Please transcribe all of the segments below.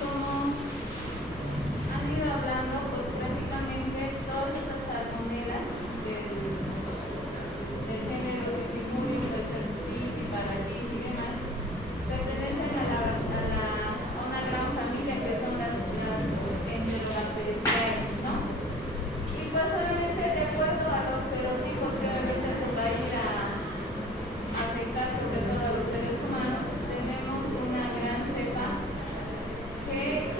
como han ido hablando, pues prácticamente todas estas salmonelas del género Vitimurio, Cercipi, Paraquis y demás, pertenecen a una gran familia que son las Enterobacteriaceae, ¿no? Y pues obviamente de acuerdo a los serotipos que a veces se va a ir a afectar sobre todo a los seres humanos, tenemos una gran cepa que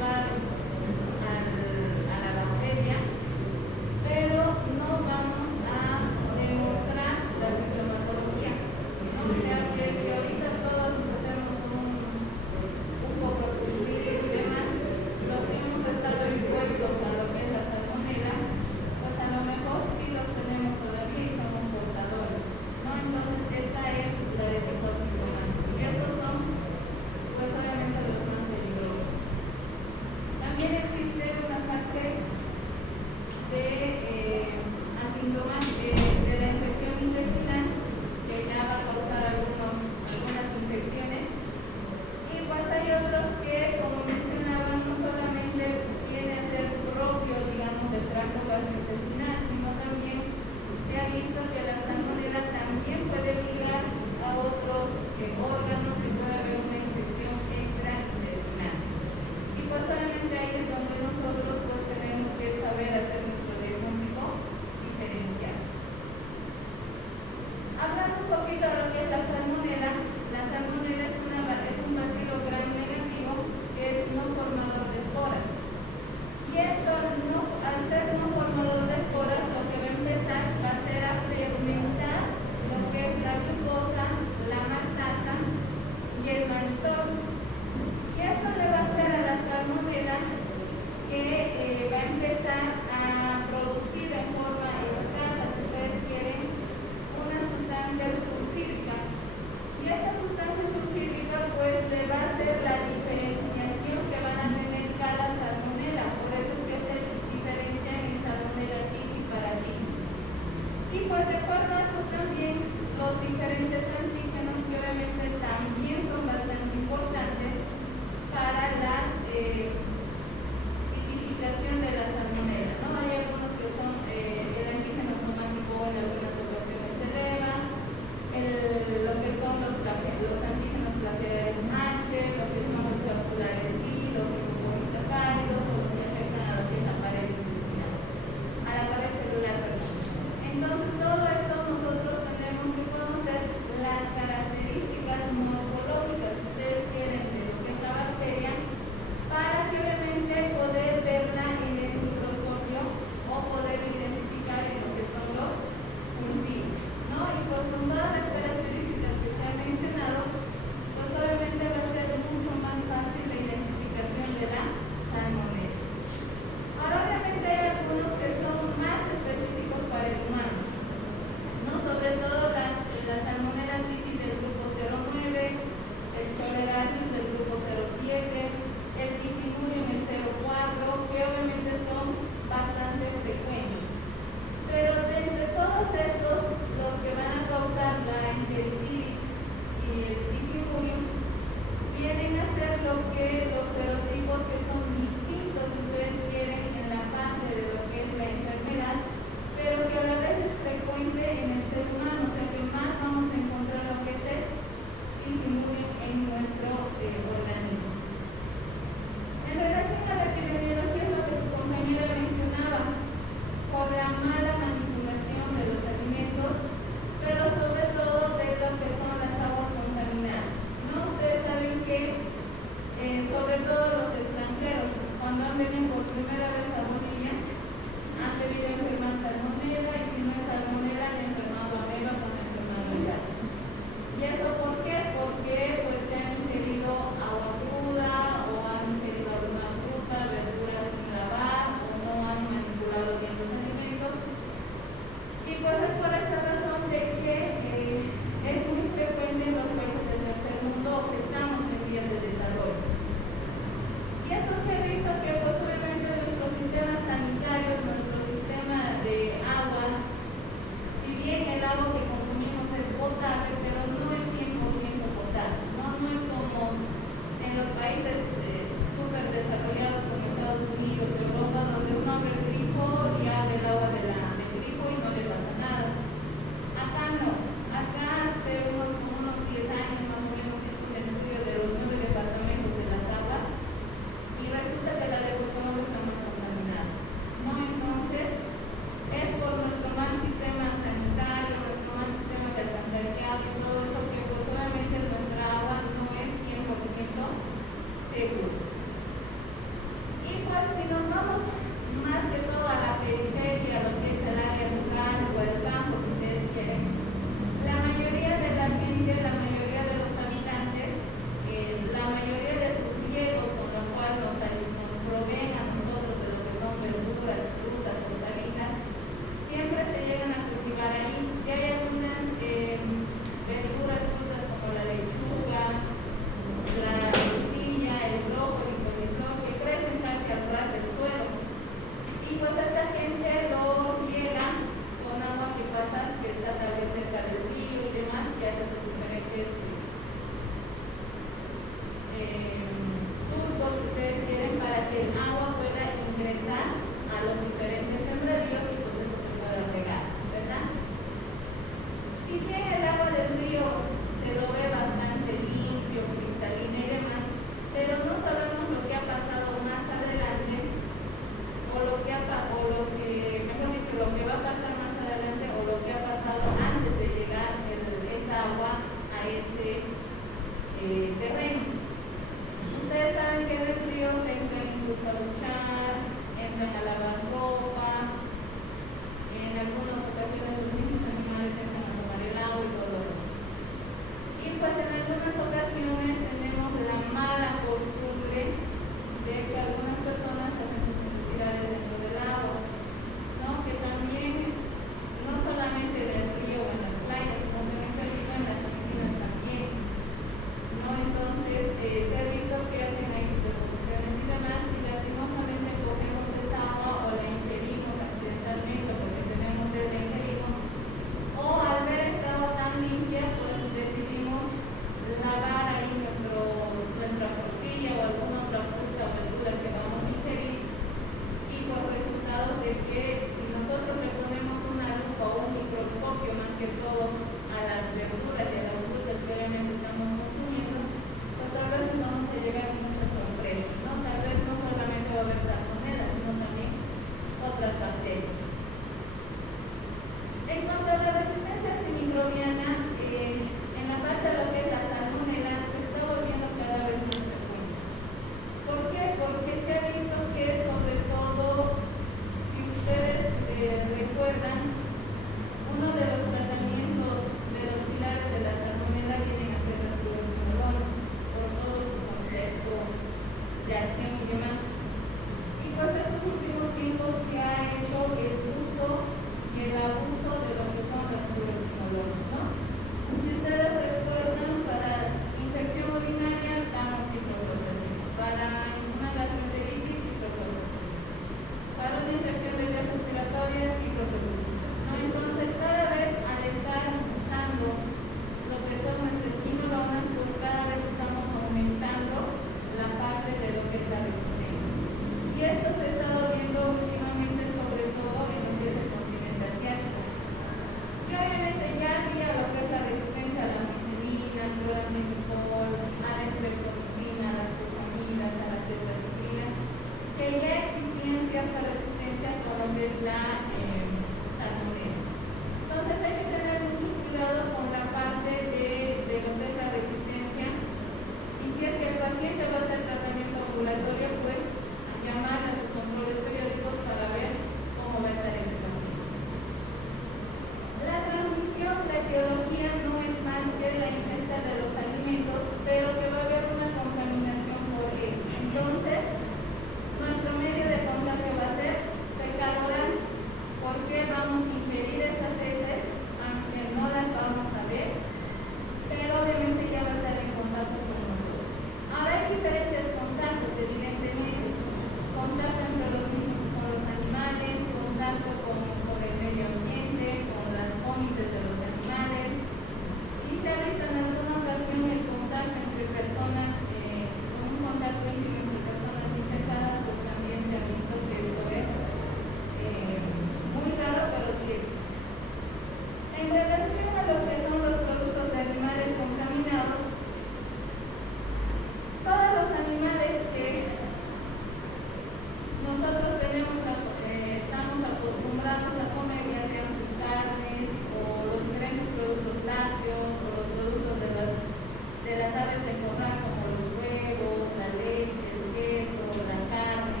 aves de corral como los huevos, la leche, el queso, la carne,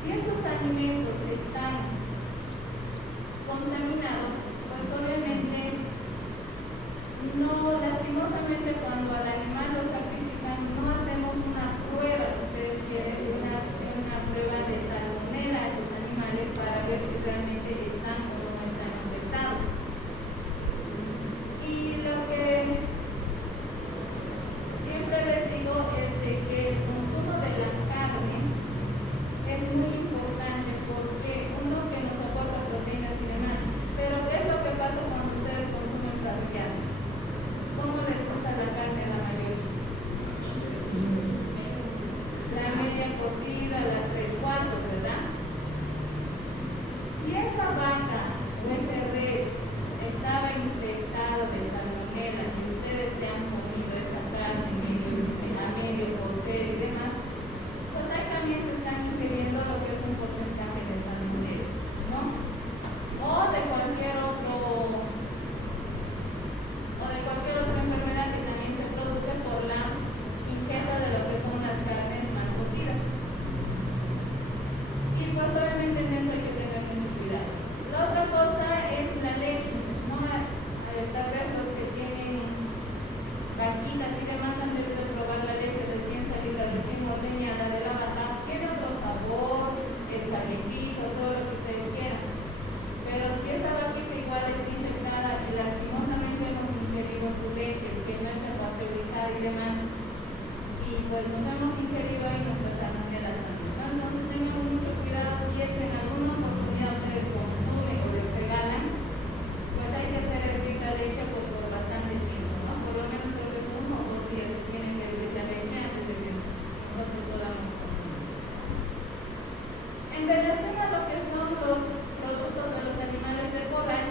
si estos alimentos están contaminados, pues obviamente no, lastimosamente cuando al animal lo sacrifican no hacemos una prueba, si ustedes quieren, una prueba de salmonela a estos animales para ver si realmente están o no están infectados. Y lo que siempre les digo es de que el consumo de la carne es muy importante porque uno que nos aporta proteínas y demás, pero ¿qué es lo que pasa cuando ustedes consumen parrillada? ¿Cómo les gusta la carne a la mayoría? La media cocida, la 3/4, ¿verdad? Si esa vaca o ese res estaba infectado de salmonela y ustedes se han comido esa carne a medio cocer y demás, pues ahí también se están ingiriendo lo que es un porcentaje de salmonela, ¿no? O de cualquier otra enfermedad que también se produce por la ingesta de lo que son las carnes mal cocidas. Y pues obviamente en eso hay que tener mucho cuidado. La otra cosa es la leche, ¿no? Tal vez los que tienen vaquitas y demás han debido probar la leche recién salida, recién ordeñada de la vaca. Tiene otro sabor, es calientito, todo lo que ustedes quieran. Pero si esa vaquita igual está infectada y lastimosamente hemos ingerido su leche, que no está pasteurizada y demás, y pues nos hemos ingerido ahí nuestras salmonelas también, ¿no? Entonces tengan mucho cuidado si es que en alguna oportunidad ustedes consumen o les regalan, pues hay que hacer hervir la leche pues, por bastante tiempo, ¿no? Por lo menos creo que son 1 o 2 días que tienen que hervir la leche antes de que nosotros podamos consumir. En relación a lo que son los productos de los animales de corral,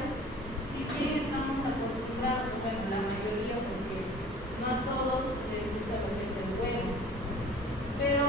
si bien estamos acostumbrados, bueno, la mayoría, porque no a todos les gusta lo que es el huevo, pero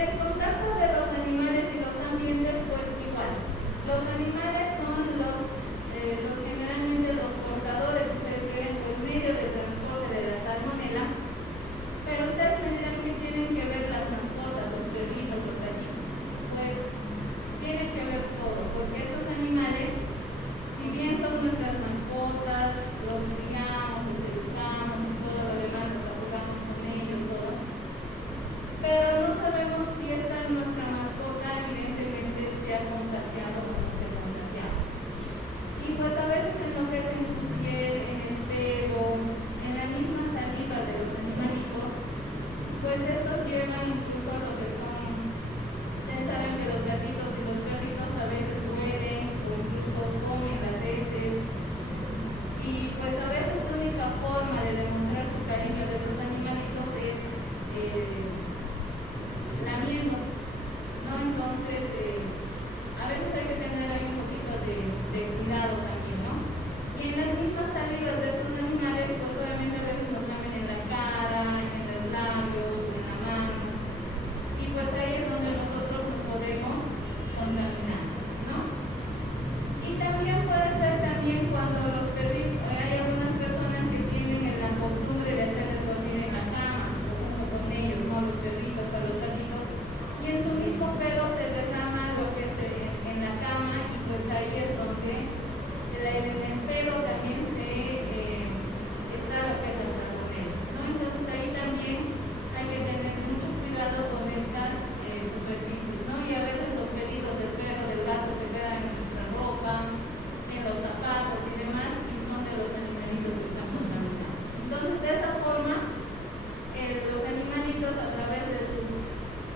el contacto de los animales y los ambientes, pues igual. Los animales son los generalmente los portadores, ustedes ven, por medio del transporte de la salmonela, pero ustedes me dirán que tienen que ver las mascotas, los perritos, los gatitos. Pues tienen que ver todo, porque estos animales, si bien son nuestras mascotas, los criamos, los educamos y todo lo demás, nos jugamos con ellos, todo, pero no sabemos si esta nuestra mascota evidentemente se ha contagiado o no se ha contagiado. Y pues a veces enloquece en su piel, en el pelo, en la misma saliva de los animalitos, pues estos llevan incluso a lo que son, ustedes saben que los gatitos y los perritos a veces mueren o incluso comen las heces, y pues a veces la única forma de demostrar su cariño de los animalitos es lamiendo, ¿no? Entonces, a veces hay que tener ahí un poquito de cuidado también, ¿no? Y en las mismas salidas de estos animales, pues obviamente a veces nos lamen en la cara, en los labios, en la mano, y pues ahí es donde nosotros nos podemos contaminar, ¿no? Y también puede ser también cuando los perritos, hay algunas personas que tienen la costumbre de hacerles dormir en la cama, junto con ellos, ¿no? Los perritos o los gatitos, y en su mismo pelo se derrama lo que es en la cama, y pues ahí es donde en el pelo también está lo que es la salmonela, ¿no? Entonces ahí también hay que tener mucho cuidado con estas superficies, ¿no? Y a veces los pelitos del perro, del gato se quedan en nuestra ropa, en los zapatos y demás, y son de los animalitos que están contaminados. Entonces de esa forma los animalitos a través de su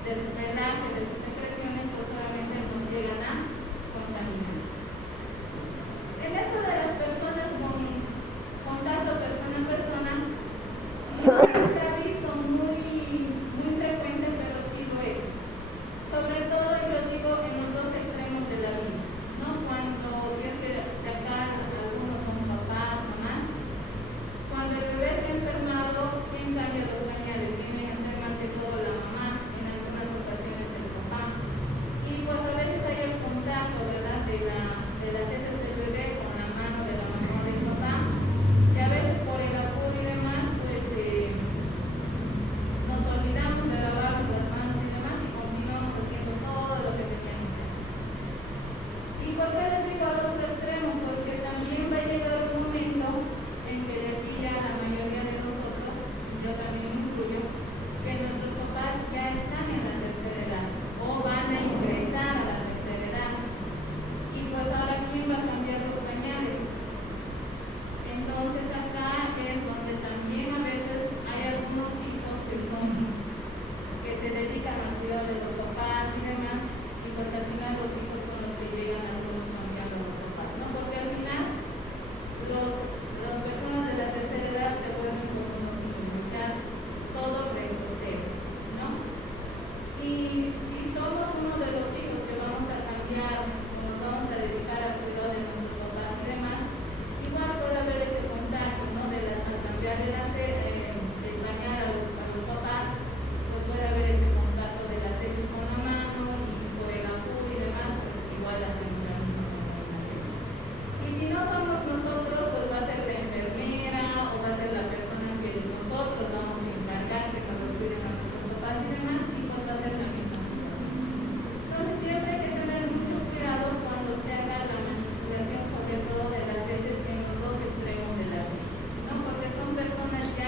pelaje, de sus secreciones, pues solamente nos llegan a contaminar. En esto de las personas con contacto persona a persona, no se ha visto muy frecuente, pero sí lo es. Sobre todo, y lo digo, en los dos extremos de la vida, ¿no? Cuando, si es que de acá algunos son papás, mamás, cuando el bebé se ha enfermado, ¿quién cambia los pañales? Tiene que ser más que todo la mamá, en algunas ocasiones el papá. Y pues a veces hay el contacto, ¿verdad?, de las heces del bebé con la mano de la mamá o del papá, y a veces por el apuro y demás, pues nos olvidamos de lavarnos las manos y demás y continuamos haciendo todo lo que teníamos que hacer. ¿Y por qué les digo al otro extremo? Porque también va a llegar un momento en que de aquí a la mayoría de nosotros, yo también me incluyo, que nuestros papás ya están en la tercera edad o van a ingresar a la tercera edad. Y pues ahora, ¿quién va a cambiar los pañales? Entonces acá es donde también a veces hay algunos hijos que se dedican al cuidado de los papás y demás, y pues al final los hijos son los que llegan a todos cambiando a los papás, ¿no? Porque al final las personas de la tercera edad se vuelven como unos niños, o sea, todo retrocede, ¿no? Y si somos uno de los hijos que vamos a cambiar, nos vamos a dedicar al cuidado de nuestros papás y demás, igual puede haber este contacto, ¿no? Al cambiar de bañar a los papás, pues puede haber ese contacto de las heces con la mano y por el apuro y demás, pues igual hacemos la misma contaminación. Y si no somos nosotros, pues va a ser la enfermera o va a ser la persona que nosotros vamos a encargar que nos cuiden a nuestros papás y demás, y pues va a ser la misma situación. Entonces siempre hay que tener mucho cuidado cuando se haga la manipulación, sobre todo de las heces en los dos extremos de la vida, ¿no? Porque son personas ya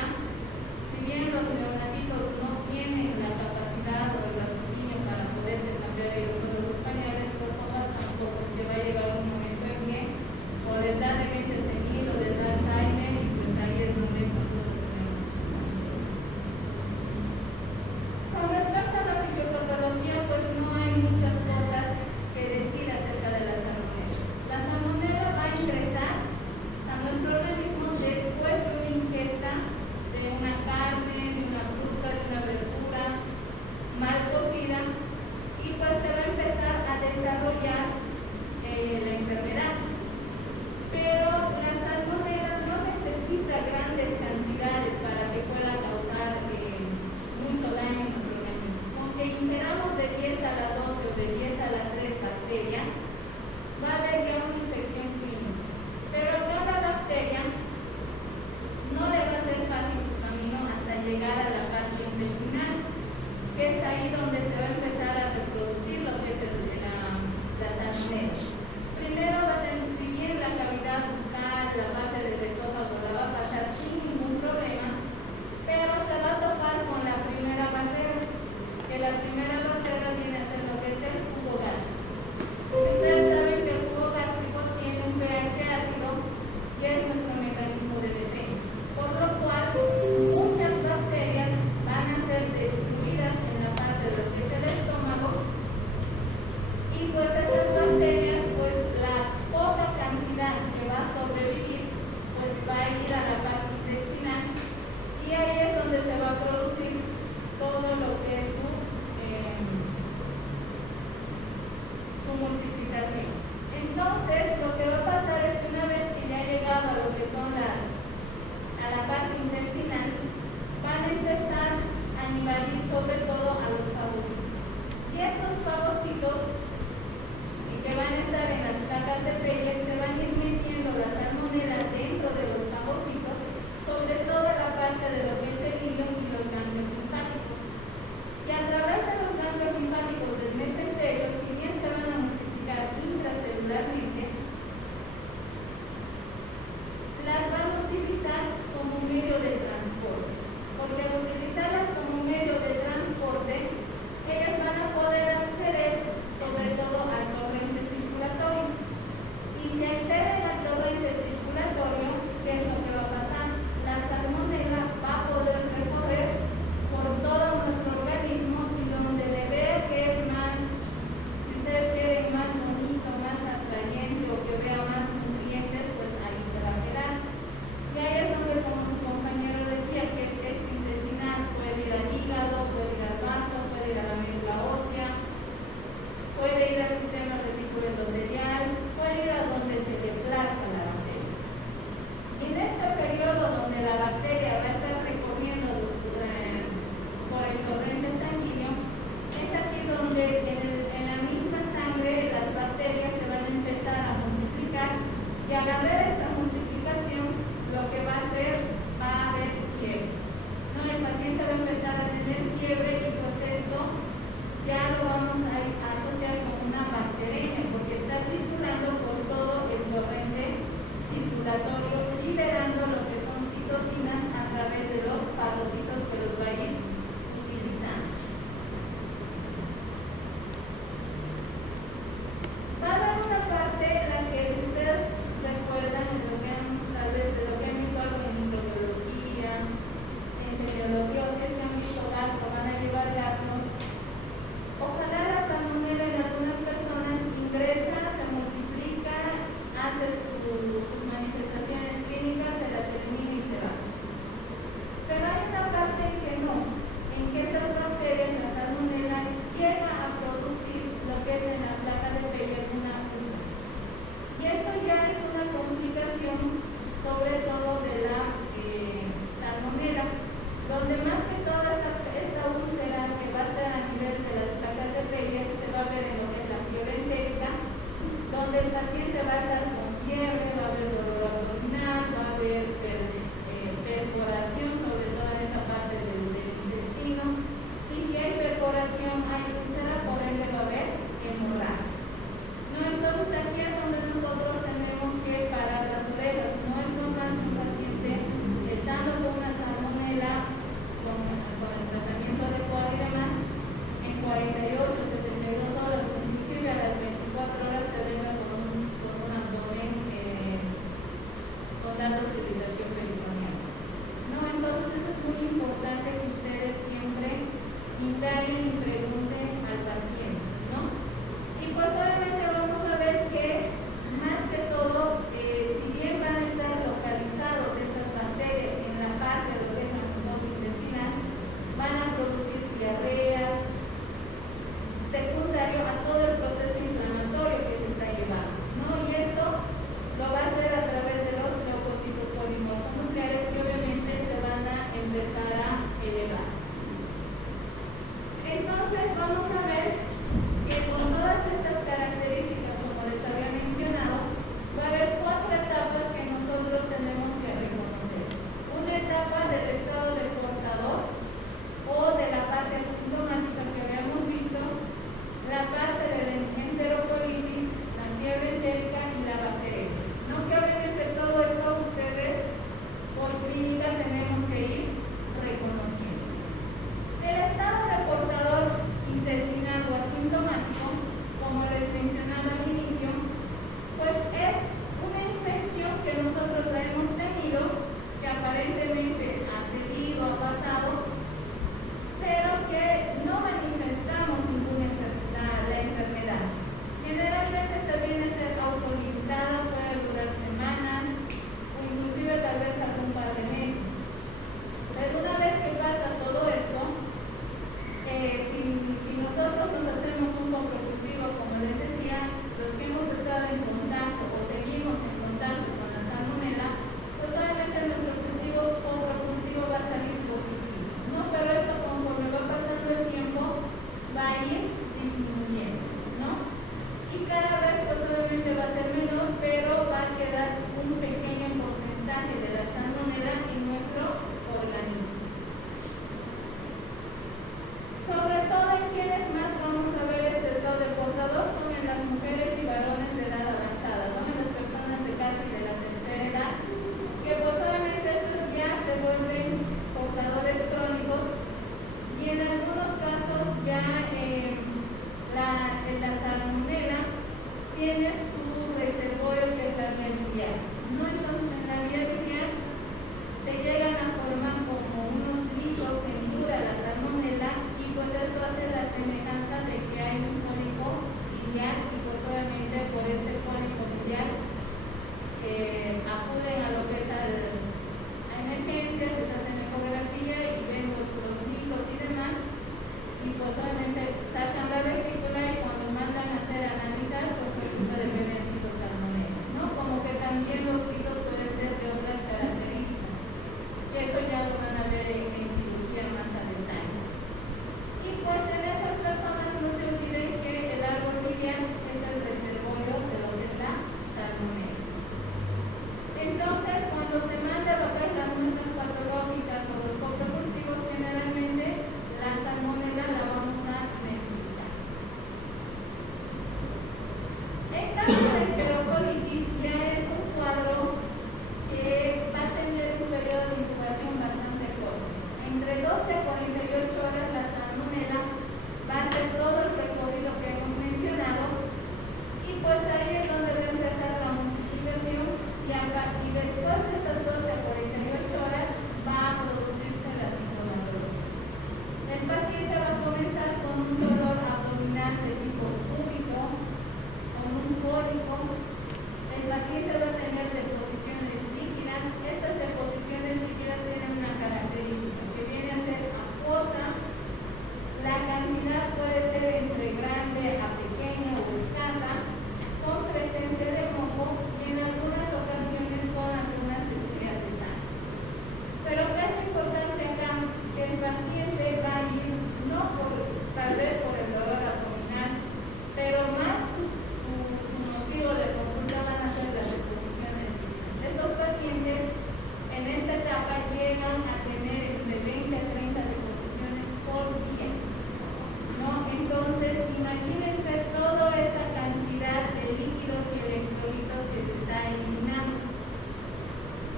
Entonces, imagínense toda esa cantidad de líquidos y electrolitos que se está eliminando.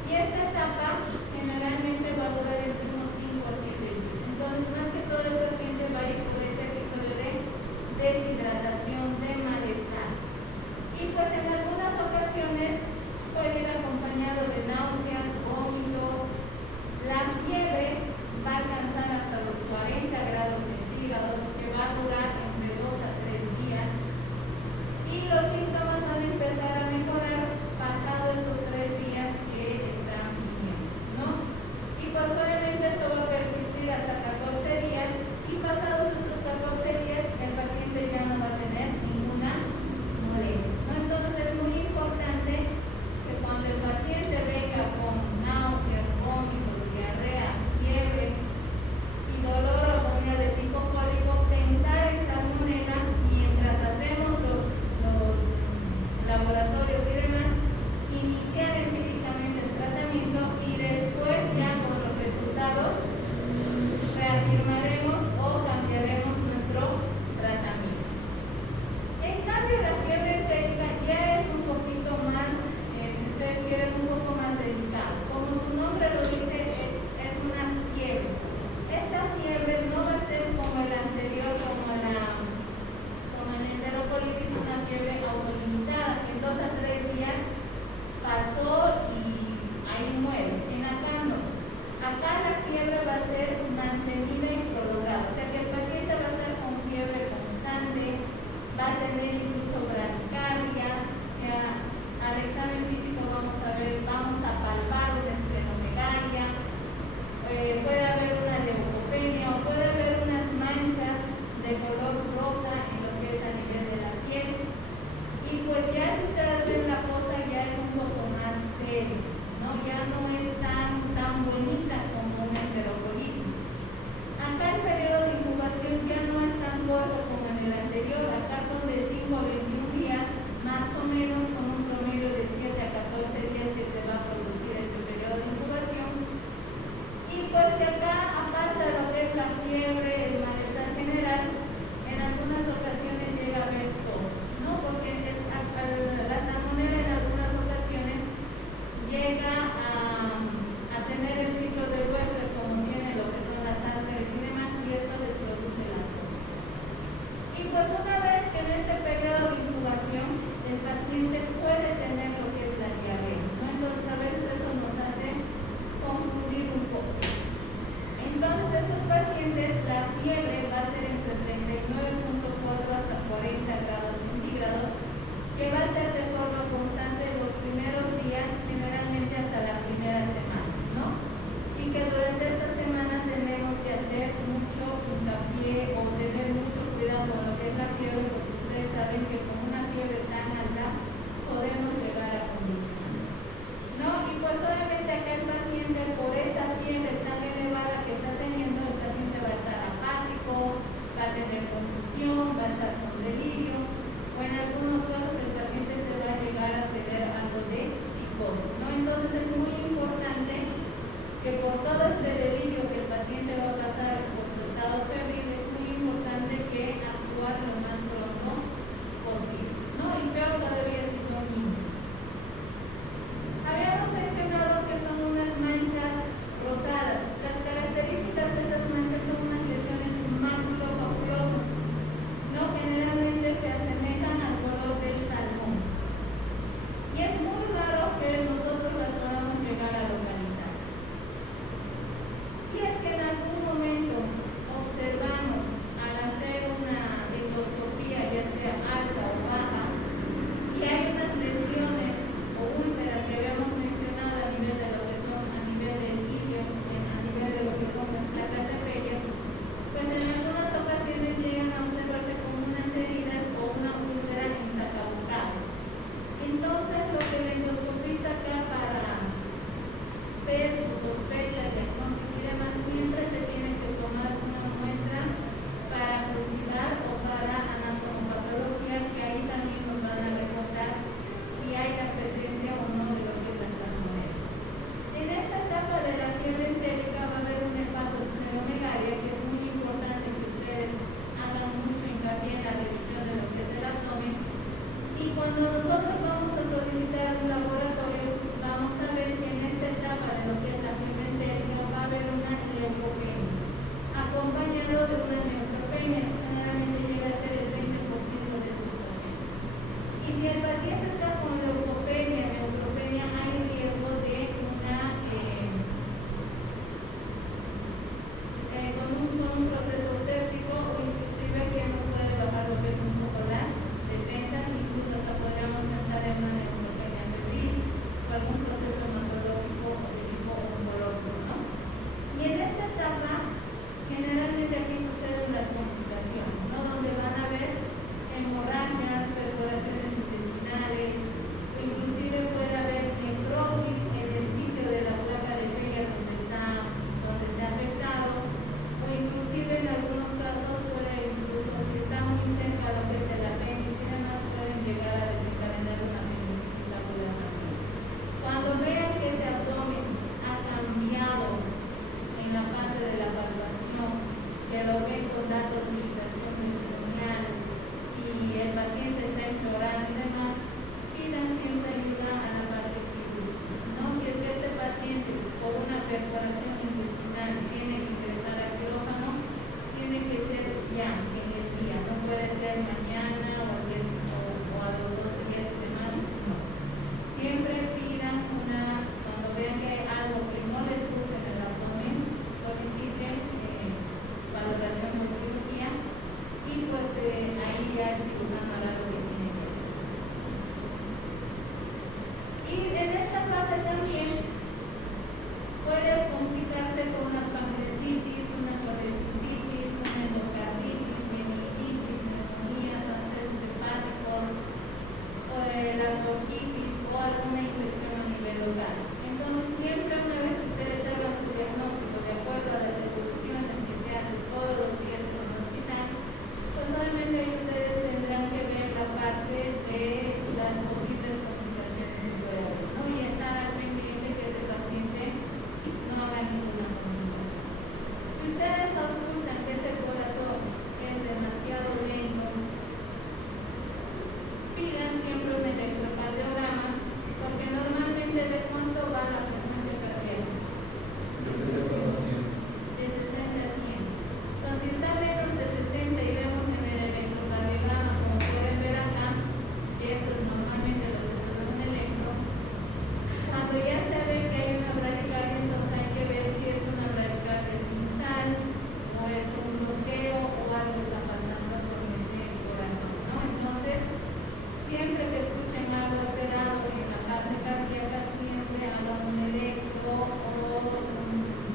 Y esta etapa generalmente va a durar entre unos 5 a 7 días. Entonces, más que todo el paciente va a ir por ese episodio de deshidratación, de malestar. Y pues en algunas ocasiones puede ir acompañado de náuseas, vómitos. La fiebre va a alcanzar hasta los 40 grados centígrados, que va a durar entre 2 a 3 días. Y los síntomas van a empezar a mejorar pasados estos 3 días que están viviendo, ¿no? Y pues obviamente esto va a persistir hasta 14 días, y pasados estos 14 días el paciente ya no va a tener ninguna molestia, ¿no? Entonces es muy importante que cuando el paciente venga con náuseas, vómitos, diarrea, fiebre y dolor o agonía de tipo cólico, pensar en salmonela mientras hacemos los laboratorios y demás, iniciar empíricamente el tratamiento y después ya con los resultados reafirmaremos o cambiaremos nuestro tratamiento. En cambio, la fiebre entérica ya es un poquito más, si ustedes quieren, un poco más delicado. Como su nombre lo dice, es una fiebre. Esta fiebre no va a ser como el anterior, como en la enterocolitis, una fiebre autolimitada, que en 2 a 3 días pasó y ahí muere. En acá no. Acá la fiebre va a ser mantenida y prolongada, o sea que el paciente va a estar con fiebre constante, va a tener incluso bradicardia, o sea, al examen físico vamos a palpar una esplenomegalia, puede haber una leucopenia o puede haber unas manchas de color rosa en lo que es a nivel de la piel. Y pues ya si ustedes ven la cosa ya es un poco más serio, ¿no? Ya no es tan bonita como una enterocolitis. Acá el periodo de incubación ya no es tan corto como en el anterior, acá son de 5 a 21 días, más o menos con un promedio de 7 a 14 días que se va a producir este periodo de incubación. Y pues que acá, aparte de lo que es la fiebre, el malestar general, en algunas ocasiones llega a haber tos, ¿no? Porque la salmonela en algunas ocasiones llega a tener el ciclo de Weber, como tiene lo que son las áscaris y demás, y esto les produce la tos. Y pues una vez que en este periodo de incubación el paciente puede tener lo que es la diabetes, ¿no? Entonces a veces eso nos hace confundir un poco. Entonces estos pacientes, la fiebre va a ser entre 39.4 hasta 40 grados centígrados, que va a ser de forma constante los primeros días, generalmente hasta la primera semana, ¿no? Y que durante esta semana tenemos que hacer mucho hincapié o tener mucho cuidado con lo que es la fiebre, porque ustedes saben que con una fiebre tan alta podemos llegar a convulsionar, ¿no? Y pues obviamente acá el paciente, por esa fiebre tan elevada que está teniendo, el paciente va a estar apático, va a tener confusión, va a estar con delirio, o en algunos casos el paciente se va a llegar a tener algo de psicosis, ¿no? Entonces es muy importante que por todo este delirio que el paciente va a pasar por su estado febril, es muy importante que actuar lo más pronto posible, ¿no? Y peor todavía si son niños. Habíamos mencionado que son unas manchas rosadas. Las características de estas manchas son unas lesiones maculopapulosos, ¿no? Generalmente se asemejan al color del salmón. Y es muy raro que nosotros las podamos llegar a localizar. Si es que en algún momento observamos al hacer una endoscopia perforación intestinal tiene que ingresar al quirófano, tiene que ser ya en el día, no puede ser mañana o a los 12 días de más, no. Siempre pidan cuando vean que hay algo que no les gusta en el abdomen, soliciten valoración por cirugía y pues ahí ya el cirujano hará lo que tiene que hacer. Y en esta fase también puede complicarse con una pancreatitis, una colecistitis, una endocarditis, meningitis, neumonías, abscesos hepáticos, o las bronquitis o alguna infección a nivel local. Entonces, siempre una vez que ustedes hagan su diagnóstico de acuerdo a las evoluciones que se hacen todos los días en el hospital, pues solamente ustedes tendrán que ver la parte de las posibles complicaciones que puede haber, ¿no? Y estar al pendiente que ese paciente no haga ninguna complicación. Si ustedes auscultan que ese corazón es demasiado lento, pidan siempre un electrocardiograma, porque normalmente de cuánto va la frecuencia cardíaca. De 60 a 100. De 60 a 100. Entonces, si está menos de 60 y vemos en el electrocardiograma, como pueden ver acá, y esto es normalmente lo que se hace un electro, cuando ya se ve que hay una bradicardia, entonces hay que ver si es una bradicardia sinusal o es un bloqueo o algo está pasando con ese corazón, ¿no? Entonces, siempre que escuchen algo alterado en la parte cardíaca, siempre hagan un electro o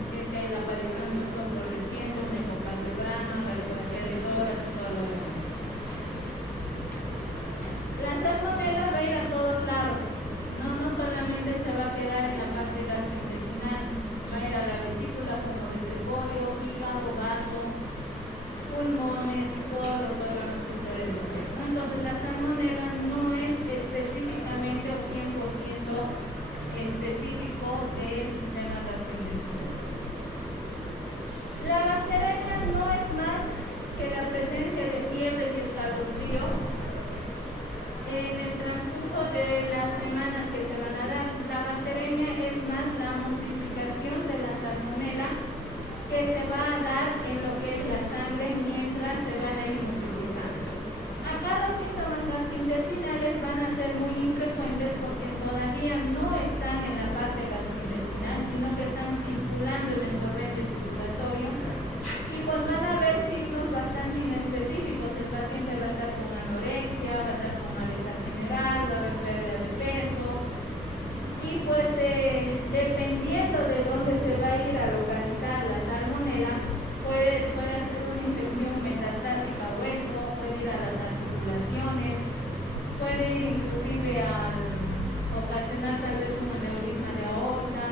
si es que hay la aparición de un soplo reciente, un ecocardiograma, radiografía de tórax y todo lo demás. La salmonela va a ir a todos lados, no solamente se va a quedar en la parte gastrointestinal, va a ir a la vesícula como es el bolio, hígado, vaso, pulmones y todos los órganos que ustedes deseen. Entonces, la salmonela no es específicamente o 100% específico del sistema gastrointestinal. La bacteriemia no es más que la presencia de fiebres y escalofríos en el transcurso de las semanas que se van a dar. La bacteriemia es más la multiplicación de la salmonela que se va a dar en lo que es la sangre mientras se van a ir multiplicando. Acá los síntomas gastrointestinales van a ser muy infrecuentes porque todavía no están en la parte gastrointestinal, sino que están circulando en el torrente circulatorio y pues van a haber signos bastante inespecíficos. El paciente va a estar con anorexia, va a estar con malestar general, va a haber pérdida de peso y pues dependiendo de dónde se va a ir a localizar la salmonela, puede hacer una infección metastásica a hueso, puede ir a las articulaciones, puede ir inclusive a ocasionar tal vez un aneurisma de aorta,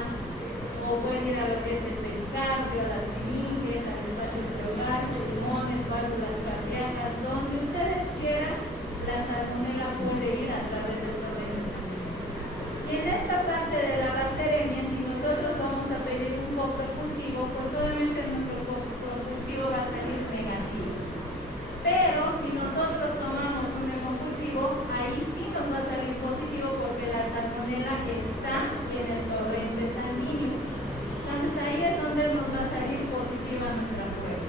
o puede ir a lo que es el pericardio, a las meninges, al espacio pleural, pulmones, válvulas cardíacas, donde ustedes quieran, la salmonela puede ir a través del torrente sanguíneo. Y en esta parte de la bacteriemia, si nosotros vamos a pedir un poco de cultivo, pues obviamente nuestro cultivo va a salir negativo. Pero si nosotros tomamos un hemocultivo, ahí sí nos va a salir positivo porque la salmonela está en el torrente sanguíneo. Entonces ahí es donde nos va a salir positiva nuestra prueba.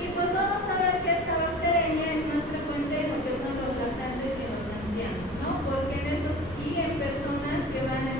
Y pues vamos a ver que esta bacteriemia es más frecuente en lo que son los lactantes y en los ancianos, ¿no? Porque en personas que van a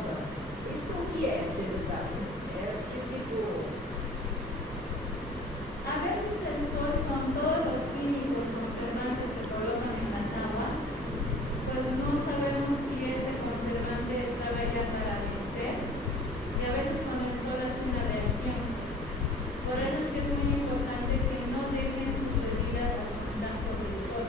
venenosa. Isto o que é esse detalhe? É que tipo. A veces el sol con todos los químicos conservantes que colocan en las aguas, pues no sabemos si ese conservante estaba ya para vencer y a veces con el sol hace una reacción. Por eso es que es muy importante que no dejen sus bebidas al contacto del sol.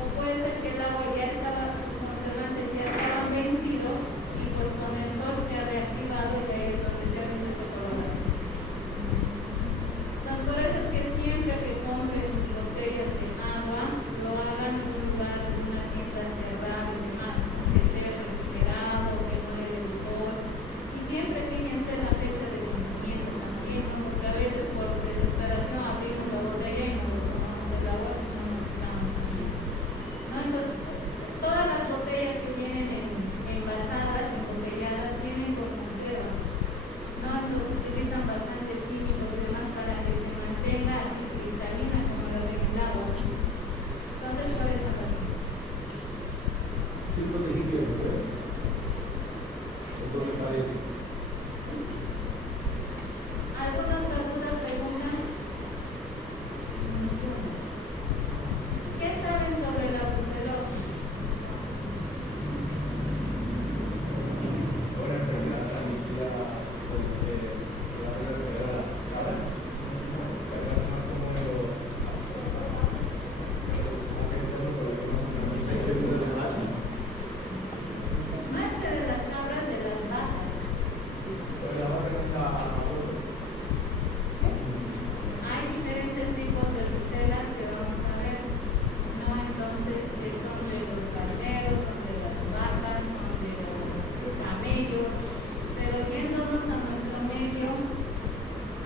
O puede ser que el agua ya estaba, sus conservantes ya estaban vencidos y pues con el sol se ha reactivado y ahí es donde se hace esa coloración. Entonces, por eso es que siempre que compren sus botellas de agua, lo hagan en un lugar, en una tienda cerrada y demás, que esté refrigerado, que no le dé el sol. Y siempre fíjense la fecha de vencimiento también, ¿no? Porque a veces por desesperación abrimos la botella y nos tomamos el agua y no nos quedamos así. ¿No? Entonces, todas las botellas que vienen envasadas, embotelladas, vienen con conserva. ¿No? Entonces utilizan bastantes químicos y demás para que se mantenga así cristalina como lo ven el agua. Entonces, por esa razón. Sí, protegible, ¿verdad? El doble cadete. ¿Alguna otra duda, pregunta? ¿Qué saben sobre la brucelosis? Ahora en realidad transmitida por la enfermedad rara. Más que de las cabras, de las vacas. Hay diferentes tipos de brucelas que vamos a ver, ¿no? Entonces, son de los carneros, son de las vacas, son de los camellos, pero yéndonos a nuestro medio,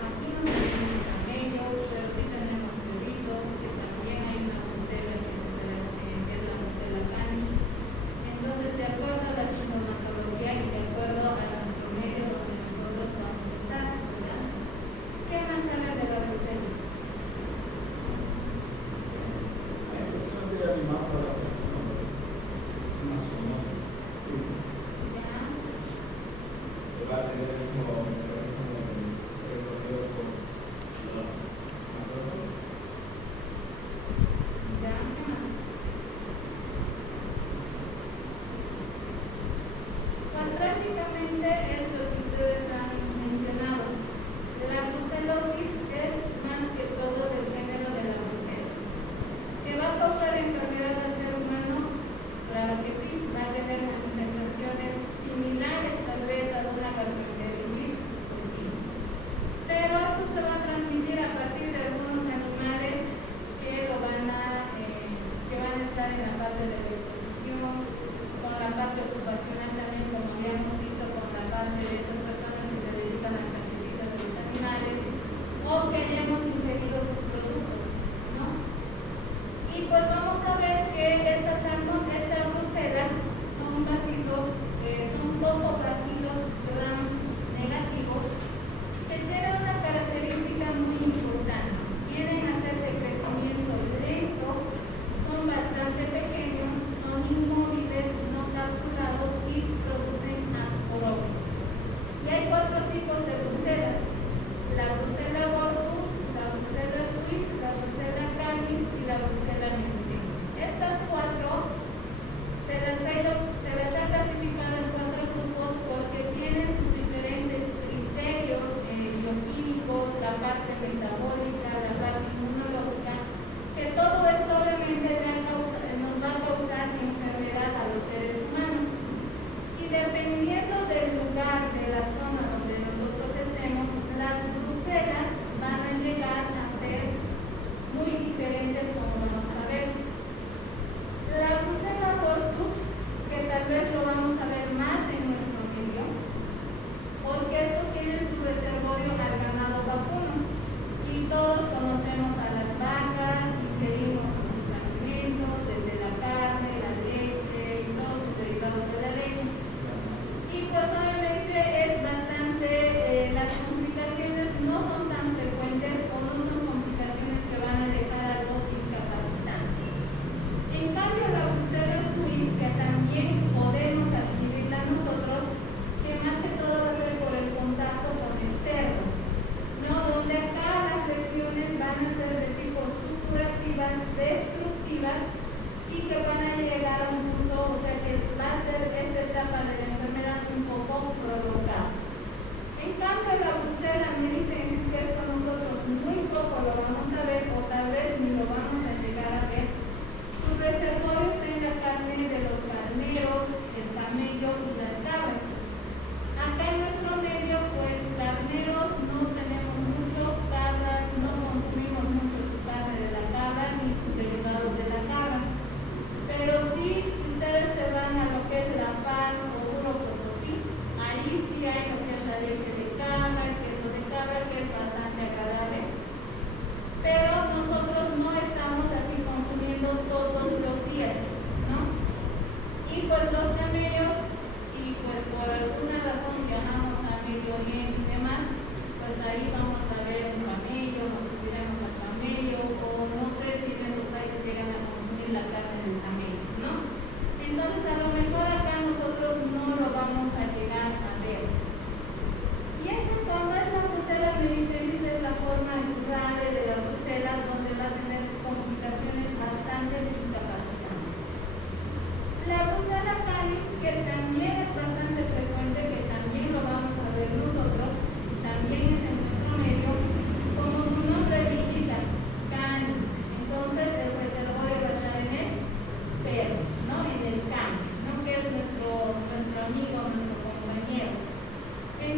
aquí no tenemos camellos, pero sí tenemos perritos, que también hay una brucela que es la brucela canis. Entonces, de acuerdo a la sintomatología y de acuerdo a nuestro medio donde nosotros vamos a estar, ¿verdad? ¿Qué más sabe de la brucela? La infección de animal para la persona, ¿verdad? Más o menos. Sí. ¿Ya? Va a tener el mismo recorrido con la macrófago. ¿Ya? ¿Qué más? Pues prácticamente es lo que ustedes han mencionado. La brucelosis es más que todo del género de la brucela. ¿Que va a causar enfermedad al ser humano? Claro que sí, va a tener manifestaciones similares tal vez a una gastroenteritis, pues sí. Pero esto se va a transmitir a partir de algunos animales que van a estar en la parte de la exposición, con la parte ocupacional también, como habíamos visto con la parte de estas personas que se dedican al sacrificio de los animales, o que hayamos ingerido sus productos, ¿no? Y pues vamos a ver que esta brucela son bacilos, son tocobacilos gram negativos, que tienen una característica muy importante. Vienen a ser de crecimiento lento, son bastante pequeños, son inmóviles, no capsulados y producen asporófilos. Y hay 4 tipos de brucela: la brucela gordus, la brucela suis, la brucela canis y la brucela mentis. Estas 4 se las ha clasificado en 4 grupos porque tienen sus diferentes criterios bioquímicos, la parte metabólica, la parte inmunológica, que todo esto obviamente nos va a causar enfermedad a los seres humanos. Y dependiendo del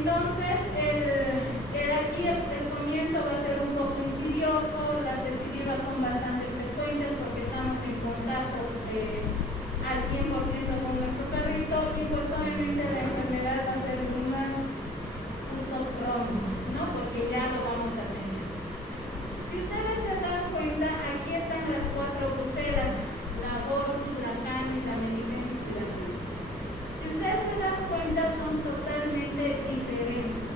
Entonces, aquí el comienzo va a ser un poco insidioso, las recidivas son bastante frecuentes porque estamos en contacto al 100% con nuestro perrito y pues obviamente la enfermedad va a ser un uso crónico, ¿no? Porque ya lo vamos a tener. Si ustedes se dan cuenta, aquí están las 4 brucelas, la Bortus, la Canis, la Meningitis y la Zika. Si ustedes se dan cuenta, son totalmente diferentes.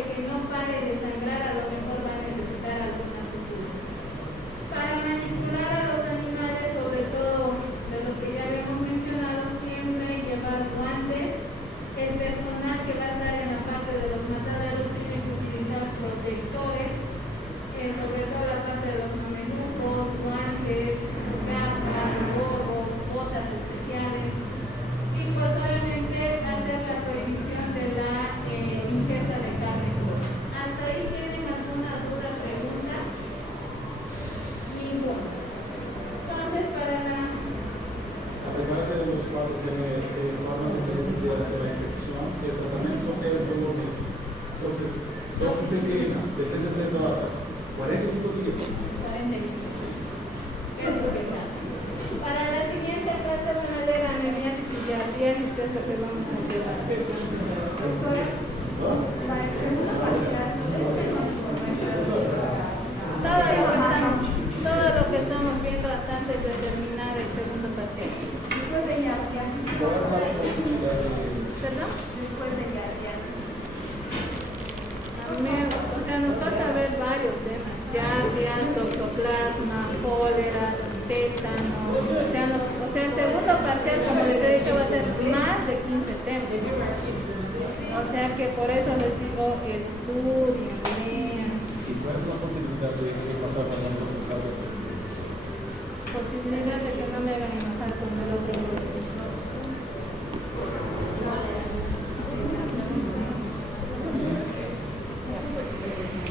de que no pare de sangrar, a lo mejor va a necesitar alguna sutura. Para manipular a los animales, sobre todo de lo que ya habíamos mencionado, siempre llevar guantes. El personal que va a estar en la parte de los mataderos tiene que utilizar protectores, sobre todo la parte de los mamelucos, guantes, gafas, gorros, botas especiales. Y pues obviamente hacer la prohibición de la ingesta de carne cruda. ¿Hasta ahí tienen alguna duda, pregunta? Ninguna. Entonces, para la... A pesar de los cuatro tener formas diferentes de hacer la infección, el tratamiento es lo mismo. Entonces, doxiciclina de 6 a 6 horas, 45 días. 45. Es lo que está. Para la siguiente fase van a ver anemias y diarreas, que es lo que vamos a ver. Doctora, La segunda parcial. todo lo que estamos viendo hasta antes de terminar el segundo parcial. Después de yardiasis. ¿Cuál es la posibilidad de ¿Perdón? Después de yardiasis. O sea, nos falta ver varios temas. Diarrea, toxoplasma, cólera, tétano. O sea, el segundo parcial, como les he dicho, va a ser más de 15 temas. O sea que por eso les digo, estudien, lean. ¿Y cuál es la posibilidad de pasar a las otras áreas? Posibilidad de que